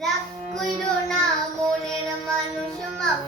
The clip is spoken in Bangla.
রাগ কইরো না মনের মানুষ মাফ